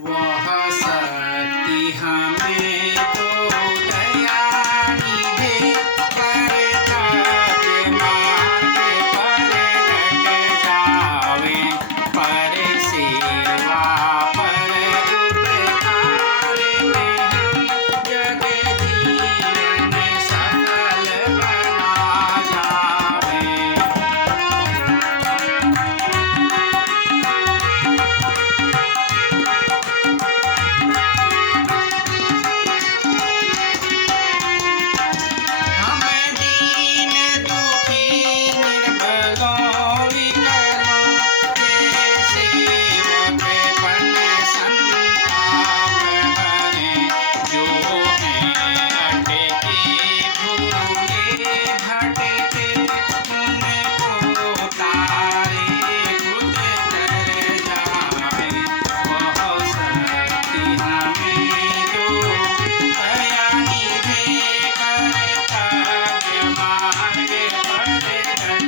वह शक्ति हमें तो दया निधे कर्तव्य मार्ग पर डट जावे पर सेवा पर उपकार में हम जग जीवन सफल बना जावे। हम दीन दुखी निर्बलों विकलों के सेवक बन संताप हरें। जो हैं अटके भूले भटके उनको तारे खुद तर जावे। वह शक्ति हमें दो दया निधे कर्तव्य मार्ग पर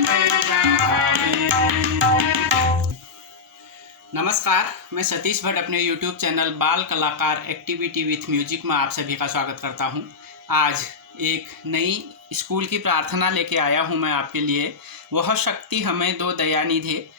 डट जावे। नमस्कार, मैं सतीश भट्ट अपने YouTube चैनल बाल कलाकार एक्टिविटी विथ म्यूजिक में आप सभी का स्वागत करता हूं। आज एक नई स्कूल की प्रार्थना लेके आया हूं मैं आपके लिए। वह शक्ति हमें दो दयानिधे।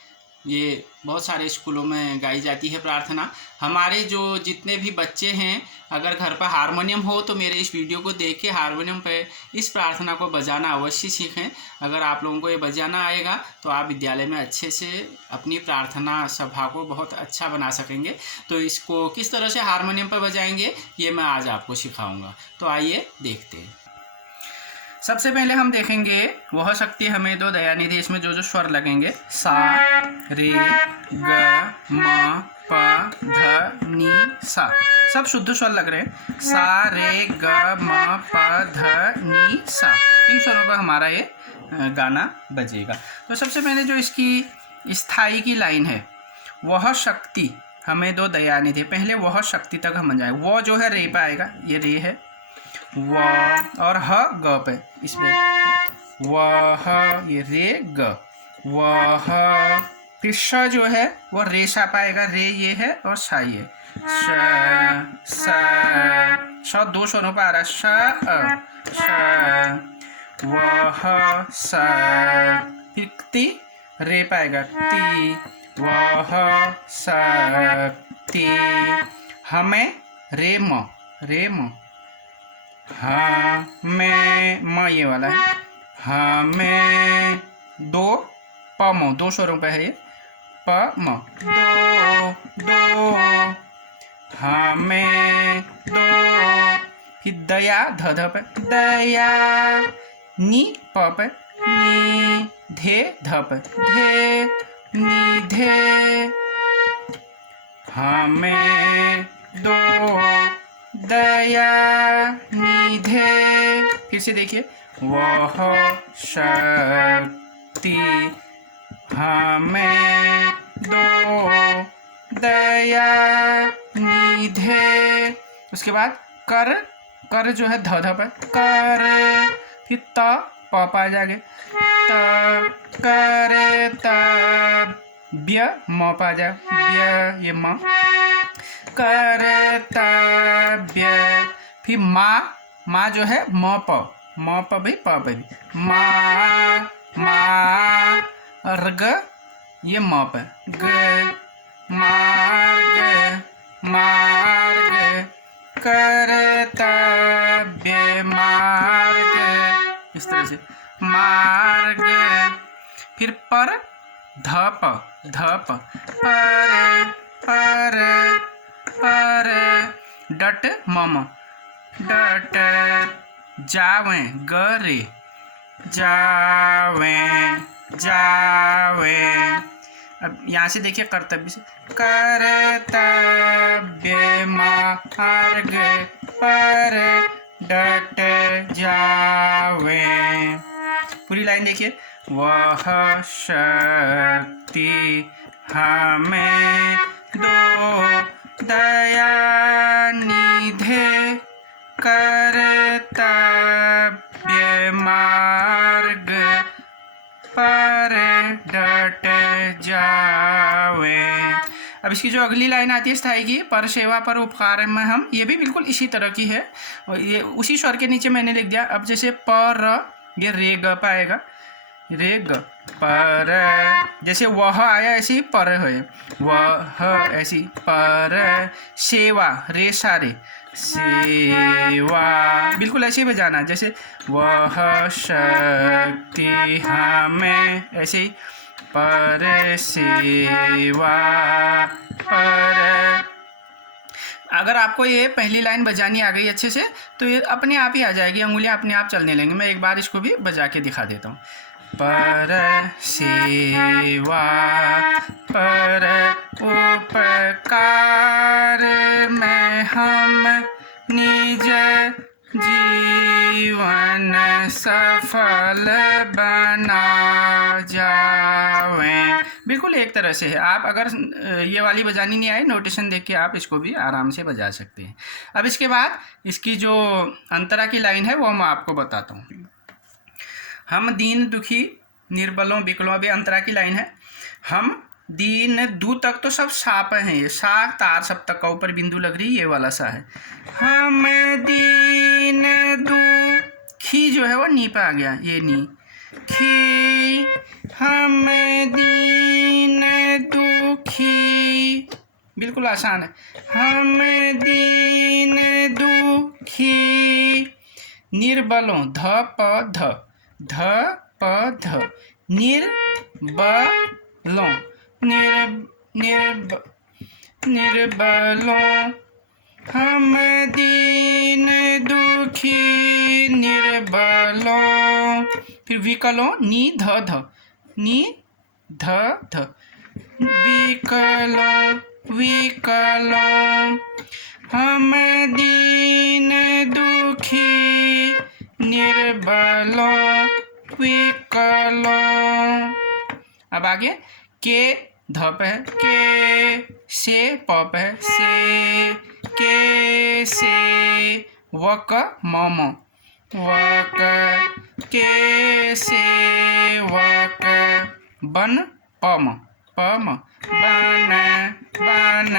ये बहुत सारे स्कूलों में गाई जाती है प्रार्थना। हमारे जो जितने भी बच्चे हैं, अगर घर पर हारमोनियम हो तो मेरे इस वीडियो को देख के हारमोनियम पे इस प्रार्थना को बजाना अवश्य सीखें। अगर आप लोगों को ये बजाना आएगा तो आप विद्यालय में अच्छे से अपनी प्रार्थना सभा को बहुत अच्छा बना सकेंगे। तो इसको किस तरह से हारमोनियम पर बजाएंगे ये मैं आज आपको सिखाऊंगा। तो आइए देखते हैं। सबसे पहले हम देखेंगे वह शक्ति हमें दो दयानिधि। इसमें जो जो स्वर लगेंगे सा रे ग म प ध नि सा, सब शुद्ध स्वर लग रहे हैं। सा रे ग म प ध नि सा, इन स्वरों पर हमारा ये गाना बजेगा। तो सबसे पहले जो इसकी स्थाई की लाइन है, वह शक्ति हमें दो दयानिधि। पहले वह शक्ति तक हम जाए। वो जो है रे पे आएगा, ये रे है। व और ह ग पे, इसमें वह, ये रे ग वह। फिर श जो है वो रेशा पाएगा, रे ये है और सा ये श स दो स्वरों पर आ रहा है। श वह स। फिर ती रे पाएगा, ती वह शक्ति हमें रे म हमें म ये वाला है। हमें दो प म, दो स्वरों का है ये प म, दो हमें दो। फिर दया ध ध पे, दया नि प पे, नि धे ध पे, धे निधे हमें दो दया निधे। फिर से देखिए, वह शक्ति हमें दो दया निधे। उसके बाद कर जो है ध ध पे, कर। फिर त प पा जाएंगे, त करे तब ब्य म पा जाए, ब्य ये म कर्तव्य। फिर माँ जो है म प भी प पे भी मार्ग, ये म पे ग मार्ग कर्तव्य मार्ग, इस तरह से मार्ग। फिर पर ध प पर डट मम, डट जावे गरे, जावे। अब यहाँ से देखिए कर्तव्य से, कर्तव्य मार्ग पर डट जावे। पूरी लाइन देखिए, वह शक्ति हमें दो दया निधे कर्तव्य मार्ग पर डट जावे। अब इसकी जो अगली लाइन आती है स्थाई की, पर सेवा पर उपकार में हम, ये भी बिल्कुल इसी तरह की है और ये उसी स्वर के नीचे मैंने लिख दिया। अब जैसे पर, ये रे ग पाएगा, रे ग पर, जैसे वह आया ऐसे ही पर है, वह ऐसी पर, सेवा रे सारे, सेवा बिल्कुल ऐसे ही बजाना, जैसे वह शक्ति हमें, ऐसे ही पर सेवा पर। अगर आपको ये पहली लाइन बजानी आ गई अच्छे से तो ये अपने आप ही आ जाएगी, अंगुलियां अपने आप चलने लगेंगी। मैं एक बार इसको भी बजा के दिखा देता हूँ। पर सेवा पर उपकार में हम निज जीवन सफल बना जावें। बिल्कुल एक तरह से है। आप अगर ये वाली बजानी नहीं आए, नोटेशन देख के आप इसको भी आराम से बजा सकते हैं। अब इसके बाद इसकी जो अंतरा की लाइन है वो मैं आपको बताता हूँ। हम दीन दुखी निर्बलों विकलों, अभी अंतरा की लाइन है। हम दीन, दू तक तो सब साप हैं, ये सा तार सब तक का ऊपर बिंदु लग रही, ये वाला सा है। हम दीन दुखी जो है वो नी पे आ गया, ये नी खी, हम दीन दुखी, बिल्कुल आसान है। हम दीन दुखी निर्बलों, ध प ध, ध प ध, निर्बलों, निर्बलों, हम दीन दुखी निर्बलों, फिर विकलों, नी ध ध, नी ध ध, विकलों, विकलों, हम दीन दुखी निर्बलों विकलों। अब आगे के ध पे है, के से प पे है, से के से, वक म म, वक के से वक, बन प म, बन बन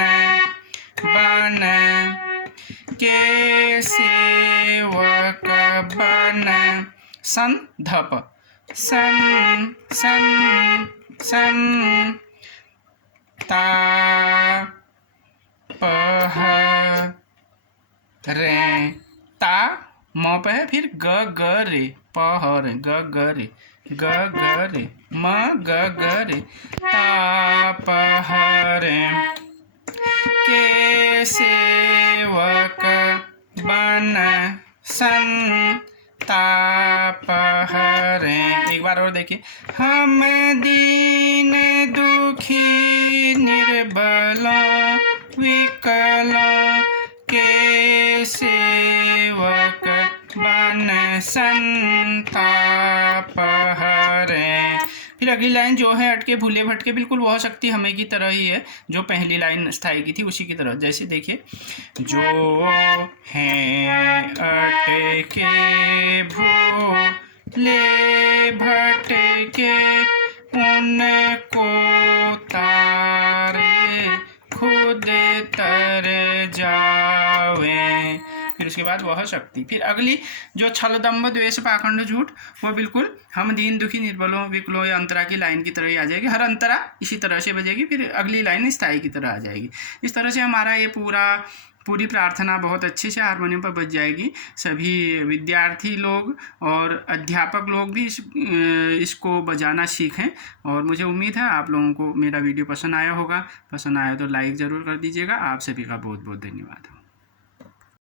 बन, के से वक बन, सन धप, सन सन सन, ता पह रे, ता म पे है, फिर ग ग रे, पह रे, ग ग रे, ग ग रे, म ग ग रे, ता पह रे, के सेवक बन, सन ताप हरे। एक बार और देखिए। हम दीन दुखी निर्बलों विकलों के सेवक बन, संताप हरे। फिर अगली लाइन जो है अटके भूले भटके, बिल्कुल वह शक्ति हमें की तरह ही है जो पहली लाइन स्थाई की थी उसी की तरह। जैसे देखिए, जो है अटके भूले भटके उनको तारे खुद तर जावे। फिर उसके बाद वह शक्ति। फिर अगली जो छल दम्भ द्वेष पाखंड झूठ, वो बिल्कुल हम दीन दुखी निर्बलों विकलों या अंतरा की लाइन की तरह ही आ जाएगी। हर अंतरा इसी तरह से बजेगी, फिर अगली लाइन स्थाई की तरह आ जाएगी। इस तरह से हमारा ये पूरी प्रार्थना बहुत अच्छे से हारमोनियम पर बज जाएगी। सभी विद्यार्थी लोग और अध्यापक लोग भी इसको बजाना सीखें। और मुझे उम्मीद है आप लोगों को मेरा वीडियो पसंद आया होगा। पसंद आया तो लाइक ज़रूर कर दीजिएगा। आप सभी का बहुत बहुत धन्यवाद।